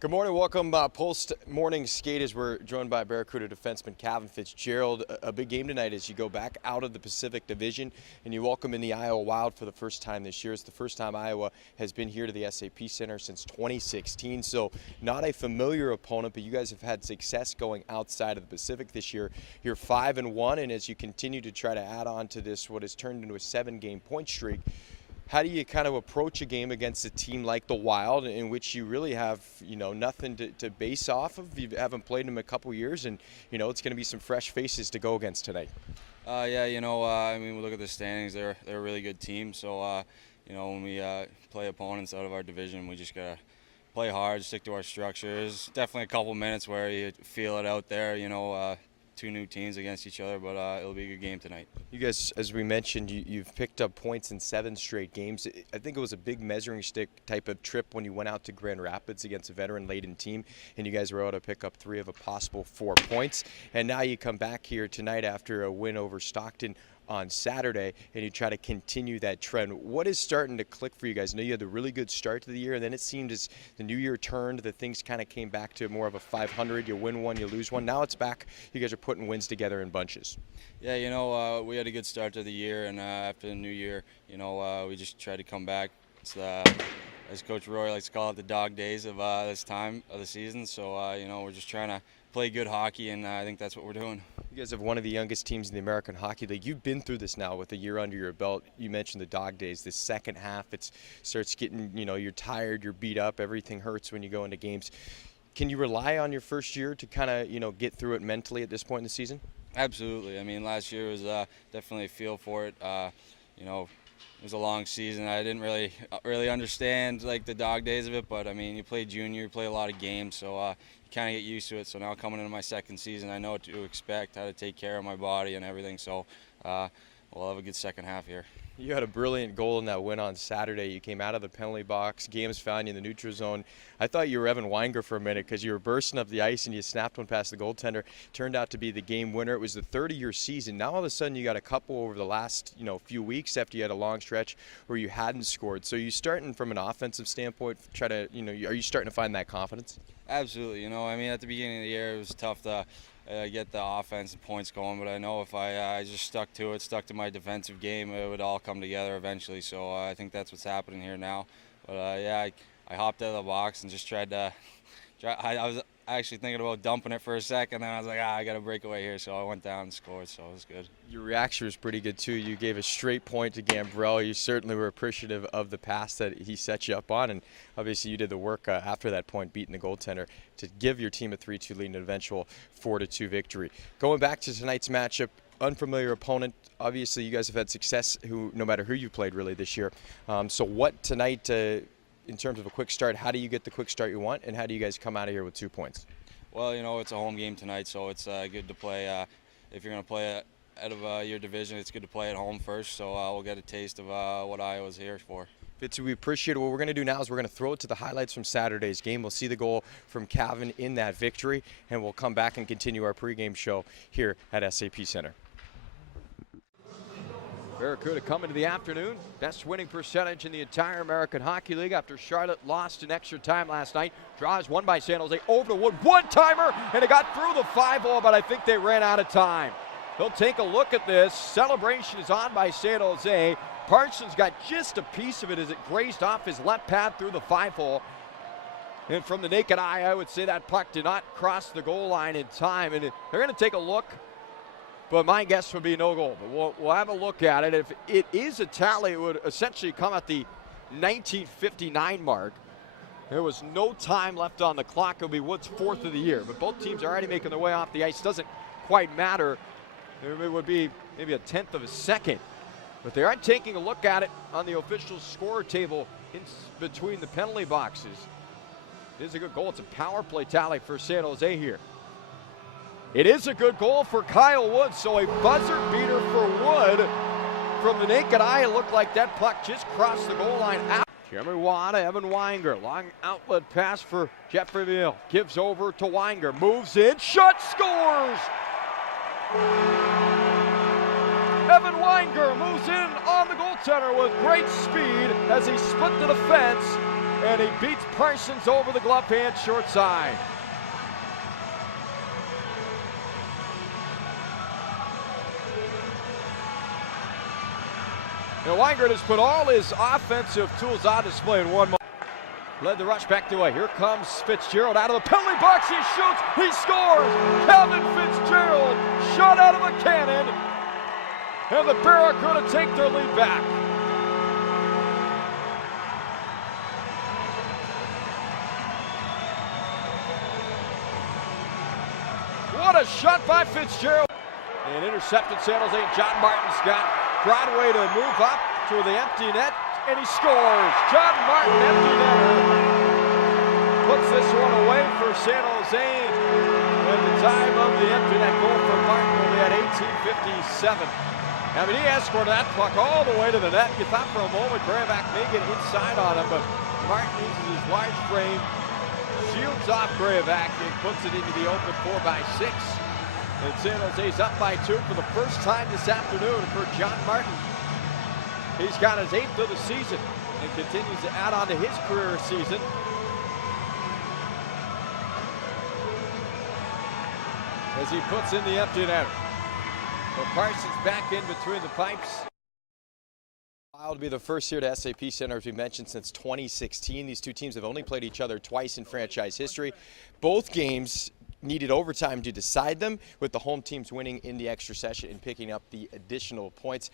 Good morning. Welcome post-morning skate as we're joined by Barracuda defenseman Kevin Fitzgerald. A big game tonight as you go back out of the Pacific Division and you welcome in the Iowa Wild for the first time this year. It's the first time Iowa has been here to the SAP Center since 2016, so not a familiar opponent, but you guys have had success going outside of the Pacific this year. You're 5-1, and as you continue to try to add on to this, what has turned into a 7-game point streak, how do you kind of approach a game against a team like the Wild, in which you really have, nothing to base off of? You haven't played them in a couple years, and, it's going to be some fresh faces to go against tonight. Yeah, we look at the standings. They're a really good team. So, when we play opponents out of our division, we just got to play hard, stick to our structures. Definitely a couple minutes where you feel it out there, two new teams against each other, but it'll be a good game tonight. You guys, as we mentioned, you've picked up points in 7 straight games. I think it was a big measuring stick type of trip when you went out to Grand Rapids against a veteran-laden team, and you guys were able to pick up 3 of a possible 4 points. And now you come back here tonight after a win over Stockton on Saturday, and you try to continue that trend. What is starting to click for you guys? I know you had a really good start to the year, and then it seemed as the new year turned that things kind of came back to more of a 500. You win one, you lose one. Now it's back. You guys are putting wins together in bunches. Yeah, we had a good start to the year, and after the new year, we just tried to come back. It's as Coach Roy likes to call it, the dog days of this time of the season. So, we're just trying to play good hockey, and I think that's what we're doing. You guys have one of the youngest teams in the American Hockey League. You've been through this now with a year under your belt. You mentioned the dog days. The second half, it starts getting, you're tired, you're beat up, everything hurts when you go into games. Can you rely on your first year to kind of, get through it mentally at this point in the season? Absolutely. I mean, last year was definitely a feel for it. It was a long season. I didn't really understand like the dog days of it, but I mean, you play junior, you play a lot of games, so you kind of get used to it. So now coming into my second season, I know what to expect, how to take care of my body and everything. So we'll have a good second half here. You had a brilliant goal in that win on Saturday. You came out of the penalty box. Games found you in the neutral zone. I thought you were Evan Weinger for a minute because you were bursting up the ice and you snapped one past the goaltender. Turned out to be the game winner. It was the third of your season. Now all of a sudden you got a couple over the last few weeks after you had a long stretch where you hadn't scored. So you starting from an offensive standpoint, are you starting to find that confidence? Absolutely. At the beginning of the year it was tough to get the offense and points going, but I know if I just stuck to my defensive game, it would all come together eventually. So I think that's what's happening here now. But I hopped out of the box and just tried to. I was actually thinking about dumping it for a second, then I was like, I got to break away here. So I went down and scored, so it was good. Your reaction was pretty good too. You gave a straight point to Gambrell. You certainly were appreciative of the pass that he set you up on, and obviously you did the work after that point, beating the goaltender to give your team a 3-2 lead and an eventual 4-2 victory. Going back to tonight's matchup, unfamiliar opponent. Obviously you guys have had success no matter who you played really this year. So what tonight, in terms of a quick start, how do you get the quick start you want, and how do you guys come out of here with 2 points? Well, it's a home game tonight, so it's good to play. If you're going to play out of your division, it's good to play at home first, so we'll get a taste of what Iowa's here for. Fitz, we appreciate it. What we're going to do now is we're going to throw it to the highlights from Saturday's game. We'll see the goal from Kevin in that victory, and we'll come back and continue our pregame show here at SAP Center. Barracuda coming to the afternoon. Best winning percentage in the entire American Hockey League after Charlotte lost in extra time last night. Draws one by San Jose over the wood. One-timer, and it got through the 5-hole, but I think they ran out of time. They'll take a look at this. Celebration is on by San Jose. Parsons got just a piece of it as it grazed off his left pad through the 5-hole. And from the naked eye, I would say that puck did not cross the goal line in time. And they're going to take a look. But my guess would be no goal. But we'll have a look at it. If it is a tally, it would essentially come at the 1959 mark. There was no time left on the clock. It'll be Wood's 4th of the year. But both teams are already making their way off the ice. Doesn't quite matter. It would be maybe a 1/10 of a second. But they are taking a look at it on the official score table in between the penalty boxes. It is a good goal. It's a power play tally for San Jose here. It is a good goal for Kyle Wood, so a buzzer beater for Wood. From the naked eye, it looked like that puck just crossed the goal line out. Jeremy Watt, Evan Weinger, long outlet pass for Jeffreyville. Gives over to Weinger, moves in, shot, scores! Evan Weinger moves in on the goaltender with great speed as he split the defense and he beats Parsons over the glove hand short side. Now Weingart has put all his offensive tools on display in one moment. Led the rush back the way. Here comes Fitzgerald out of the penalty box. He shoots. He scores. Kevin Fitzgerald shot out of a cannon. And the Barracuda take their lead back. What a shot by Fitzgerald. And intercepted San Jose. John Martin's got Broadway to move up to the empty net. And he scores. John Martin, empty netter, puts this one away for San Jose. And the time of the empty net goal for Martin will be at 18:57. I mean, he escorted that puck all the way to the net. You thought for a moment Graback may get inside on him, but Martin uses his large frame, shields off Graback, and puts it into the open 4x6. And San Jose's up by 2 for the first time this afternoon for John Martin. He's got his 8th of the season and continues to add on to his career season. As he puts in the empty net. So Parsons back in between the pipes. Wild will be the first here to SAP Center, as we mentioned, since 2016. These two teams have only played each other twice in franchise history. Both games needed overtime to decide them, with the home teams winning in the extra session and picking up the additional points.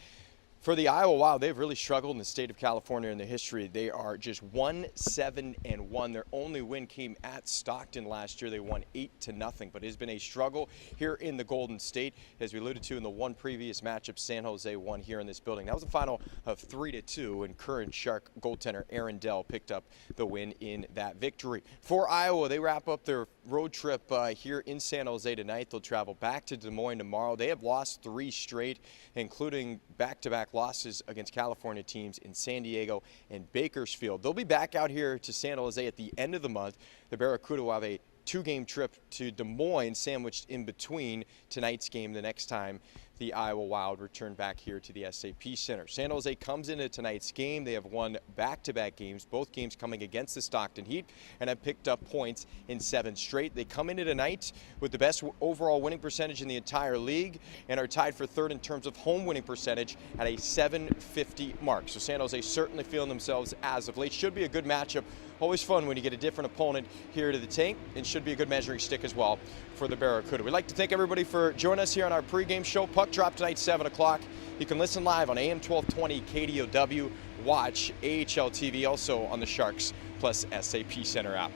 For the Iowa Wild, they've really struggled in the state of California in their history. They are just 1-7-1. Their only win came at Stockton last year. They won 8-0, but it has been a struggle here in the Golden State. As we alluded to in the one previous matchup, San Jose won here in this building. That was a final of 3-2, and current Shark goaltender Aaron Dell picked up the win in that victory. For Iowa, they wrap up their road trip here in San Jose tonight. They'll travel back to Des Moines tomorrow. They have lost 3 straight, including back-to-back losses against California teams in San Diego and Bakersfield. They'll be back out here to San Jose at the end of the month. The Barracuda will have a 2-game trip to Des Moines, sandwiched in between tonight's game the next time the Iowa Wild return back here to the SAP Center. San Jose comes into tonight's game. They have won back-to-back games, both games coming against the Stockton Heat, and have picked up points in 7 straight. They come into tonight with the best overall winning percentage in the entire league and are tied for 3rd in terms of home winning percentage at a .750 mark. So San Jose certainly feeling themselves as of late. Should be a good matchup. Always fun when you get a different opponent here to the tank, and should be a good measuring stick as well for the Barracuda. We'd like to thank everybody for joining us here on our pregame show. Puck drop tonight, 7 o'clock. You can listen live on AM 1220 KDOW, watch AHL TV, also on the Sharks plus SAP Center app.